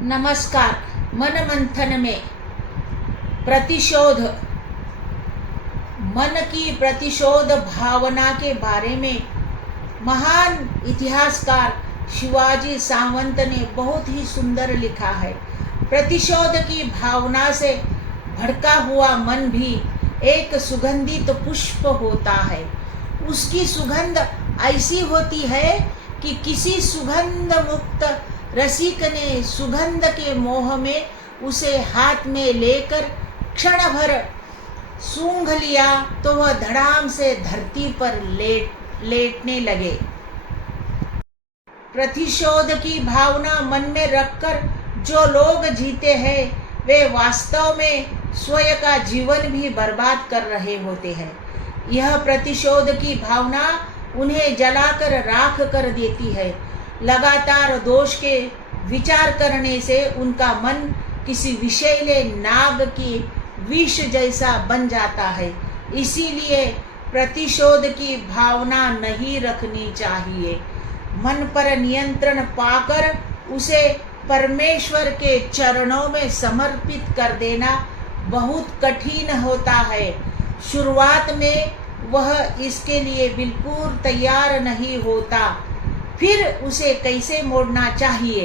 नमस्कार। मन मंथन में प्रतिशोध, मन की प्रतिशोध भावना के बारे में महान इतिहासकार शिवाजी सावंत ने बहुत ही सुंदर लिखा है। प्रतिशोध की भावना से भड़का हुआ मन भी एक सुगंधित पुष्प होता है। उसकी सुगंध ऐसी होती है कि किसी सुगंध मुक्त रसिक ने सुगंध के मोह में उसे हाथ में लेकर क्षण भर सूंघ लिया तो वह धड़ाम से धरती पर लेटने लगे। प्रतिशोध की भावना मन में रखकर जो लोग जीते हैं वे वास्तव में स्वयं का जीवन भी बर्बाद कर रहे होते हैं। यह प्रतिशोध की भावना उन्हें जलाकर राख कर देती है। लगातार दोष के विचार करने से उनका मन किसी विषैले नाग की विष जैसा बन जाता है। इसीलिए प्रतिशोध की भावना नहीं रखनी चाहिए। मन पर नियंत्रण पाकर उसे परमेश्वर के चरणों में समर्पित कर देना बहुत कठिन होता है। शुरुआत में वह इसके लिए बिल्कुल तैयार नहीं होता, फिर उसे कैसे मोड़ना चाहिए।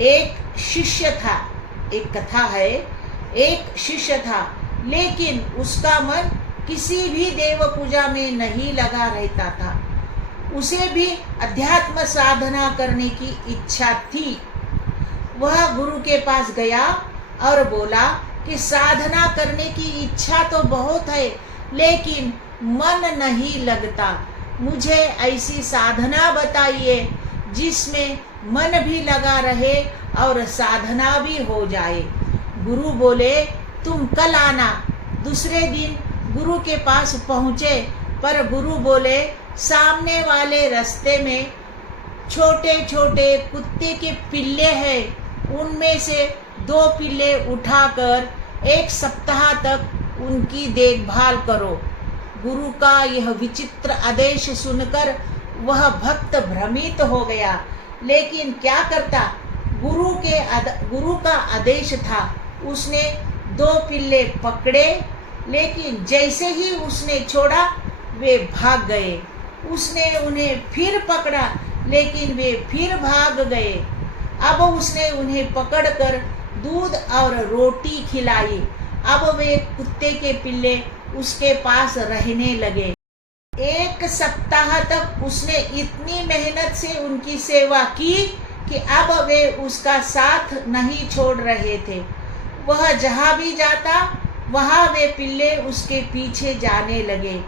एक शिष्य था, एक कथा है, एक शिष्य था लेकिन उसका मन किसी भी देव पूजा में नहीं लगा रहता था। उसे भी अध्यात्म साधना करने की इच्छा थी। वह गुरु के पास गया और बोला कि साधना करने की इच्छा तो बहुत है लेकिन मन नहीं लगता। मुझे ऐसी साधना बताइए जिसमें मन भी लगा रहे और साधना भी हो जाए। गुरु बोले तुम कल आना। दूसरे दिन गुरु के पास पहुँचे पर गुरु बोले सामने वाले रास्ते में छोटे छोटे कुत्ते के पिल्ले हैं, उनमें से 2 पिल्ले उठाकर 1 सप्ताह तक उनकी देखभाल करो। गुरु का यह विचित्र आदेश सुनकर वह भक्त भ्रमित हो गया, लेकिन क्या करता। गुरु का आदेश था। उसने 2 पिल्ले पकड़े लेकिन जैसे ही उसने छोड़ा वे भाग गए। उसने उन्हें फिर पकड़ा लेकिन वे फिर भाग गए। अब उसने उन्हें पकड़कर दूध और रोटी खिलाई। अब वे कुत्ते के पिल्ले उसके पास रहने लगे। 1 सप्ताह तक उसने इतनी मेहनत से उनकी सेवा की कि अब वे उसका साथ नहीं छोड़ रहे थे। वह जहाँ भी जाता वहाँ वे पिल्ले उसके पीछे जाने लगे।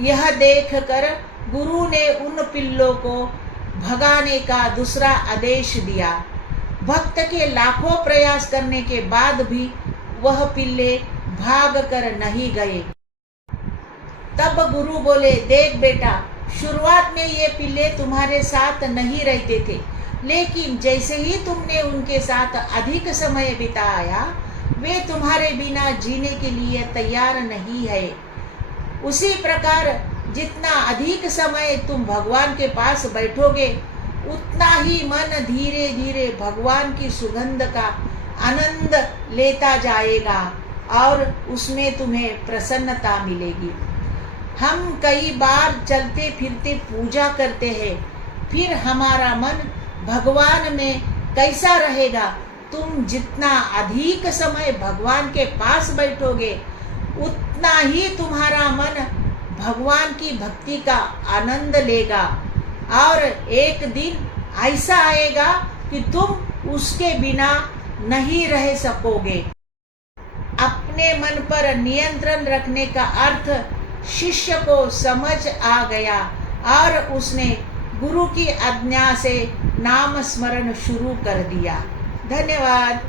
यह देखकर गुरु ने उन पिल्लों को भगाने का दूसरा आदेश दिया। भक्त के लाखों प्रयास करने के बाद भी वह पिल्ले भाग कर नहीं गए। तब गुरु बोले देख बेटा, शुरुआत में ये पिल्ले तुम्हारे साथ नहीं रहते थे लेकिन जैसे ही तुमने उनके साथ अधिक समय बिताया वे तुम्हारे बिना जीने के लिए तैयार नहीं है। उसी प्रकार जितना अधिक समय तुम भगवान के पास बैठोगे उतना ही मन धीरे धीरे भगवान की सुगंध का आनंद लेता जाएगा और उसमें तुम्हें प्रसन्नता मिलेगी। हम कई बार चलते फिरते पूजा करते हैं, फिर हमारा मन भगवान में कैसा रहेगा। तुम जितना अधिक समय भगवान के पास बैठोगे उतना ही तुम्हारा मन भगवान की भक्ति का आनंद लेगा और एक दिन ऐसा आएगा कि तुम उसके बिना नहीं रह सकोगे। अपने मन पर नियंत्रण रखने का अर्थ शिष्य को समझ आ गया और उसने गुरु की आज्ञा से नाम स्मरण शुरू कर दिया। धन्यवाद।